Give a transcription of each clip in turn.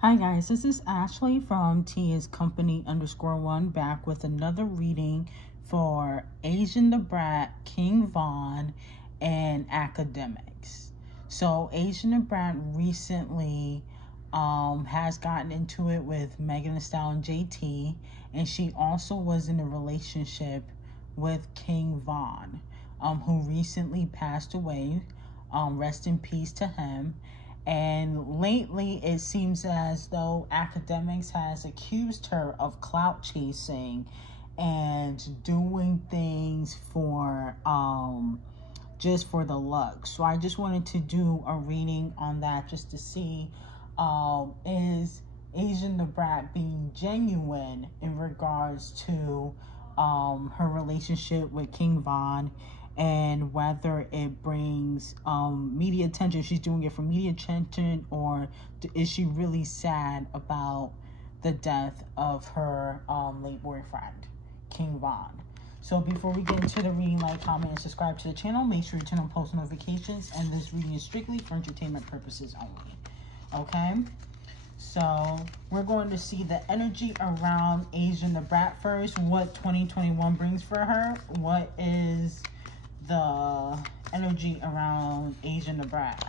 Hi guys, this is Ashley from _company_1 back with another reading for Asiandabrat, King Von, and Academics. So Asiandabrat recently has gotten into it with Megan Thee Stallion JT, and she also was in a relationship with King Von, who recently passed away. Rest in peace to him. And lately, it seems as though Academics has accused her of clout chasing and doing things for just for the look. So I just wanted to do a reading on that just to see is Asiandabrat being genuine in regards to her relationship with King Von, and whether it brings media attention. She's doing it for media attention, or is she really sad about the death of her late boyfriend, King Von? So before we get into the reading, like, comment, and subscribe to the channel. Make sure you turn on post notifications, and this reading is strictly for entertainment purposes only. Okay? So we're going to see the energy around Asiandabrat first, what 2021 brings for her. What is the energy around Asiandabrat?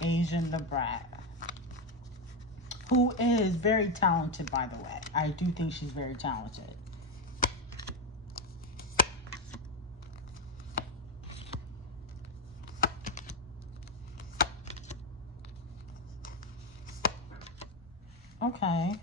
Asiandabrat, who is very talented, by the way. I do think she's very talented. Okay.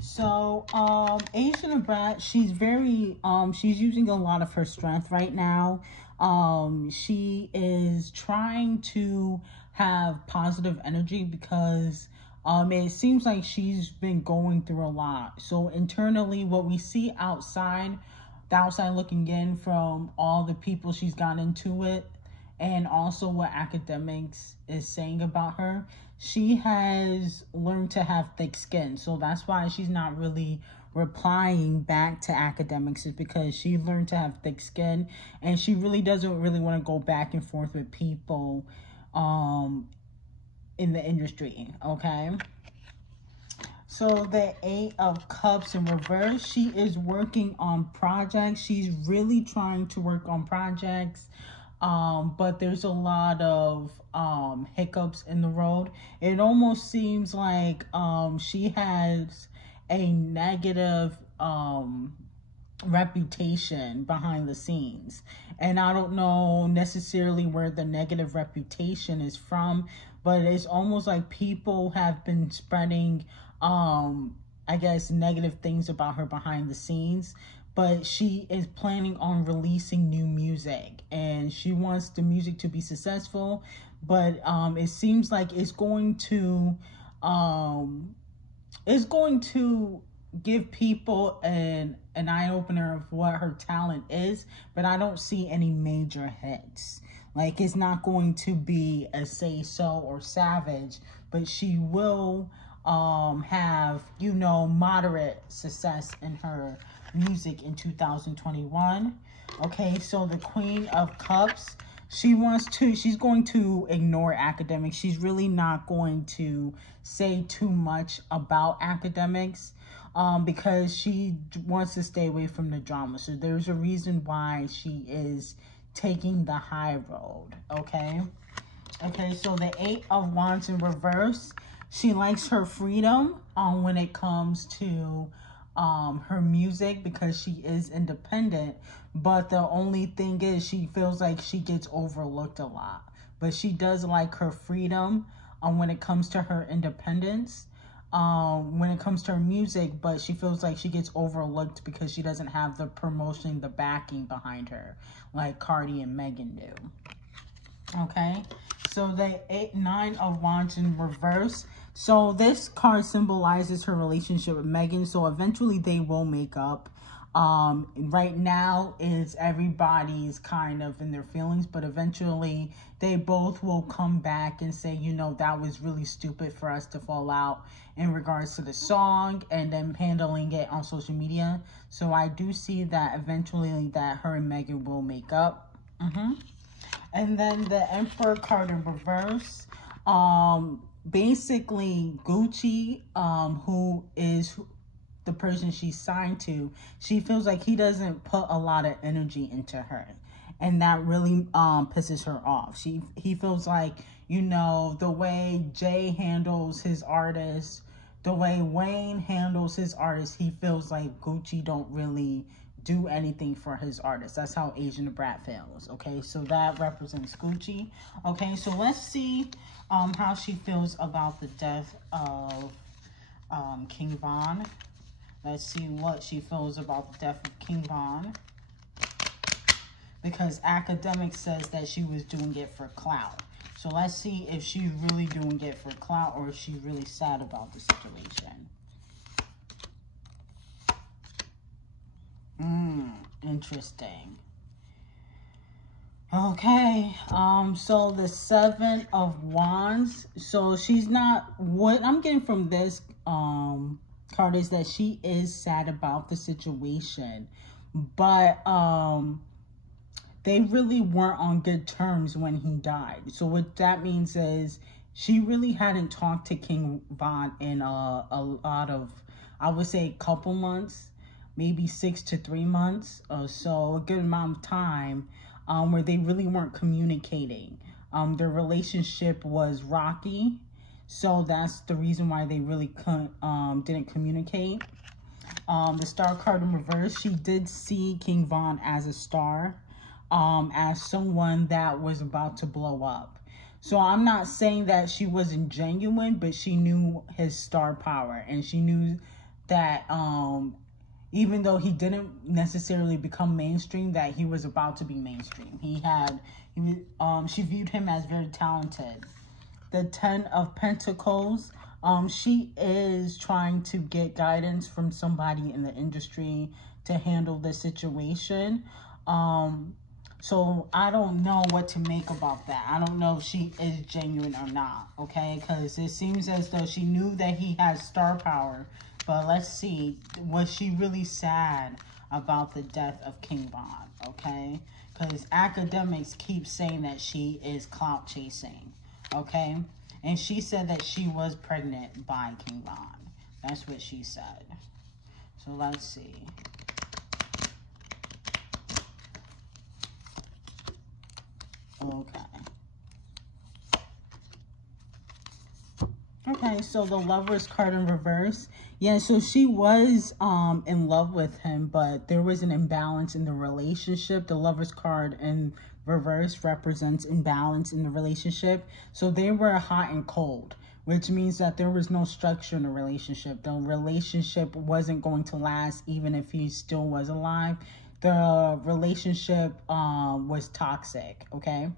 So, Asiandabrat, she's very, she's using a lot of her strength right now. She is trying to have positive energy because, it seems like she's been going through a lot. So internally, what we see outside, the outside looking in from all the people she's gotten into it, and also what Academics is saying about her, she has learned to have thick skin. So that's why she's not really replying back to Academics, is because she learned to have thick skin, and she really doesn't really want to go back and forth with people in the industry. Okay, so the 8 of Cups in reverse, she is working on projects. She's really trying to work on projects, but there's a lot of hiccups in the road. It almost seems like she has a negative reputation behind the scenes, and I don't know necessarily where the negative reputation is from, but it's almost like people have been spreading I guess negative things about her behind the scenes. But she is planning on releasing new music, and she wants the music to be successful, but it seems like it's going to give people an eye-opener of what her talent is, but I don't see any major hits. Like, it's not going to be a Say So or Savage, but she will have, you know, moderate success in her music in 2021. Okay, so the Queen of Cups, she's going to ignore Academics. She's really not going to say too much about Academics because she wants to stay away from the drama. So there's a reason why she is taking the high road. Okay, so the 8 of Wands in reverse, she likes her freedom when it comes to her music, because she is independent, but the only thing is she feels like she gets overlooked a lot. But she does like her freedom when it comes to her independence, when it comes to her music, but she feels like she gets overlooked because she doesn't have the promotion, the backing behind her like Cardi and Megan do. Okay, so the 9 of Wands in reverse. So this card symbolizes her relationship with Megan. So eventually they will make up. Right now is everybody's kind of in their feelings, but eventually they both will come back and say, you know, that was really stupid for us to fall out in regards to the song, and then handling it on social media. So I do see that eventually that her and Megan will make up. And then the Emperor card in reverse. Basically Gucci, who is the person she's signed to, she feels like he doesn't put a lot of energy into her, and that really pisses her off. He feels like, you know, the way Jay handles his artists, the way Wayne handles his artists, he feels like Gucci don't really do anything for his artists. That's how Asiandabrat feels. Okay, so that represents Gucci. Okay, so let's see how she feels about the death of King Von. Let's see what she feels about the death of King Von. Because Akademiks says that she was doing it for clout. So let's see if she's really doing it for clout or if she's really sad about the situation. Interesting. Okay, so the Seven of Wands. So she's not, what I'm getting from this card is that she is sad about the situation, but they really weren't on good terms when he died. So what that means is she really hadn't talked to King Von in a lot of, I would say, a couple months, maybe 6 to 3 months, so a good amount of time, where they really weren't communicating. Their relationship was rocky, so that's the reason why they really didn't communicate. The star card in reverse, she did see King Von as a star, as someone that was about to blow up. So I'm not saying that she wasn't genuine, but she knew his star power, and she knew that even though he didn't necessarily become mainstream, that he was about to be mainstream. She viewed him as very talented. The 10 of Pentacles, she is trying to get guidance from somebody in the industry to handle the situation. So I don't know what to make about that. I don't know if she is genuine or not, okay? Because it seems as though she knew that he has star power. But let's see, was she really sad about the death of King Von, okay? Because Akademiks keep saying that she is clout chasing, okay? And she said that she was pregnant by King Von. That's what she said. So let's see. Okay, so the Lovers card in reverse. Yeah, so she was in love with him, but there was an imbalance in the relationship. The Lovers card in reverse represents imbalance in the relationship. So they were hot and cold, which means that there was no structure in the relationship. The relationship wasn't going to last even if he still was alive. The relationship was toxic, okay?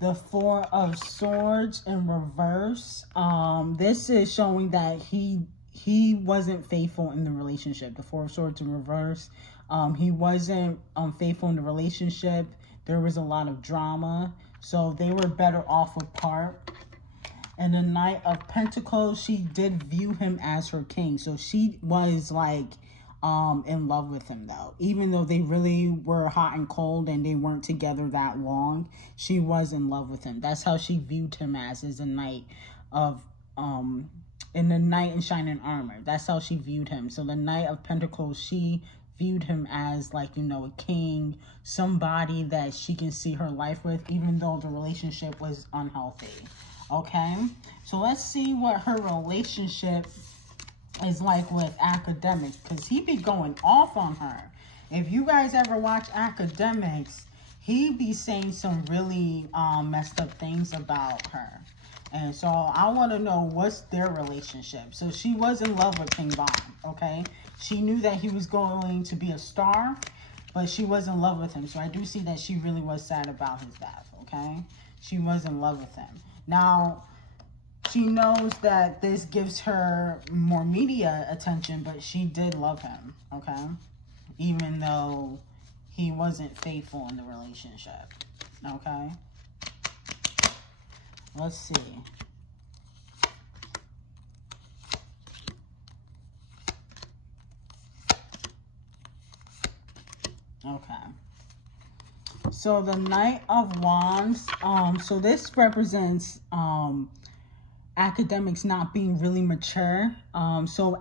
The Four of Swords in reverse. This is showing that he wasn't faithful in the relationship. The Four of Swords in reverse. He wasn't faithful in the relationship. There was a lot of drama. So they were better off apart. And the Knight of Pentacles, she did view him as her king. So she was like in love with him though. Even though they really were hot and cold and they weren't together that long, she was in love with him. That's how she viewed him as a knight of in the knight in shining armor. That's how she viewed him. So the Knight of Pentacles, she viewed him as like, you know, a king, somebody that she can see her life with, even though the relationship was unhealthy. Okay, so let's see what her relationship is like with Akademiks, because he be going off on her. If you guys ever watch Akademiks, he be saying some really messed up things about her. And so I want to know what's their relationship. So she was in love with King Von, okay? She knew that he was going to be a star, but she was in love with him. So I do see that she really was sad about his death, okay? She was in love with him. Now, she knows that this gives her more media attention, but she did love him, okay? Even though he wasn't faithful in the relationship, okay? Let's see. Okay. So the Knight of Wands, so this represents academics not being really mature. So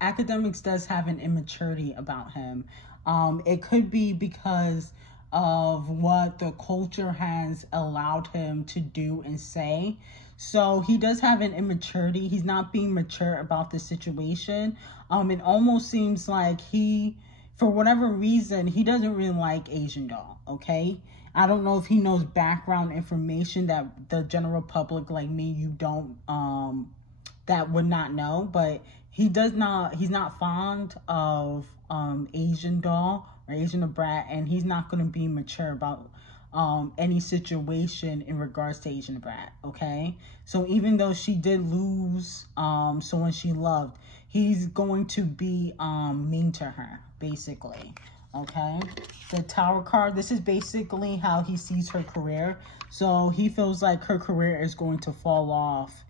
academics does have an immaturity about him. It could be because of what the culture has allowed him to do and say. So he does have an immaturity. He's not being mature about the situation. It almost seems like for whatever reason, he doesn't really like Asian doll, okay? I don't know if he knows background information that the general public like me, you don't, that would not know, but he's not fond of Asian doll or Asiandabrat, and he's not going to be mature about any situation in regards to Asiandabrat, okay? So even though she did lose someone she loved, he's going to be mean to her, basically, okay? The Tower card, this is basically how he sees her career. So he feels like her career is going to fall off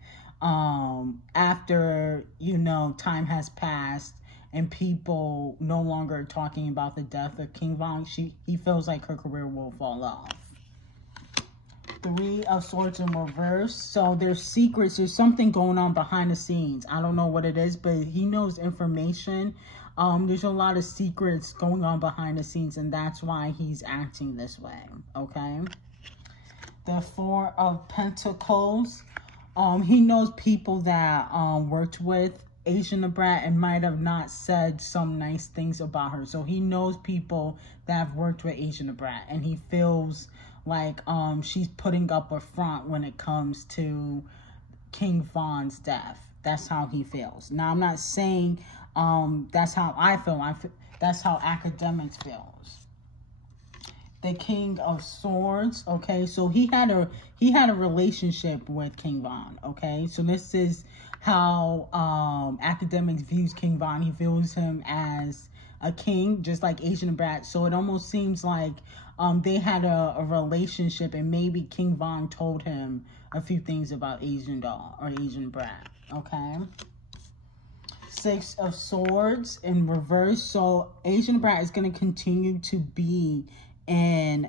after, you know, time has passed and people no longer are talking about the death of King Von. He feels like her career will fall off. Three of Swords in reverse. So there's secrets. There's something going on behind the scenes. I don't know what it is, but he knows information. There's a lot of secrets going on behind the scenes, and that's why he's acting this way, okay? The Four of Pentacles. He knows people that worked with Asiandabrat and might have not said some nice things about her. So he knows people that have worked with Asiandabrat, and he feels like she's putting up a front when it comes to King Von's death. That's how he feels. Now, I'm not saying that's how I feel. That's how academics feels. The King of Swords, okay? So he had a relationship with King Von, okay? So this is how academics views King Von. He views him as a king, just like Asiandabrat. So it almost seems like they had a relationship, and maybe King Von told him a few things about Asian doll or Asiandabrat, okay? Six of Swords in reverse. So Asiandabrat is going to continue to be in,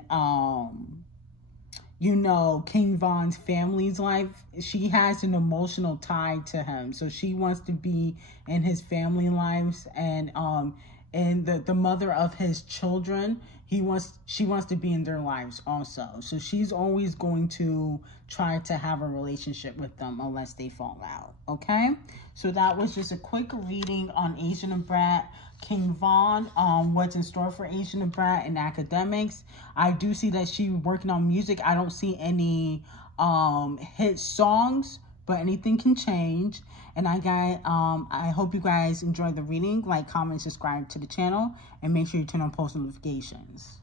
you know, King Von's family's life. She has an emotional tie to him. So she wants to be in his family lives, and the mother of his children, she wants to be in their lives also. So she's always going to try to have a relationship with them unless they fall out, okay? So that was just a quick reading on Asiandabrat, King Von, what's in store for Asiandabrat and academics. I do see that she's working on music. I don't see any hit songs, but anything can change. And I hope you guys enjoyed the reading. Like, comment, subscribe to the channel, and make sure you turn on post notifications.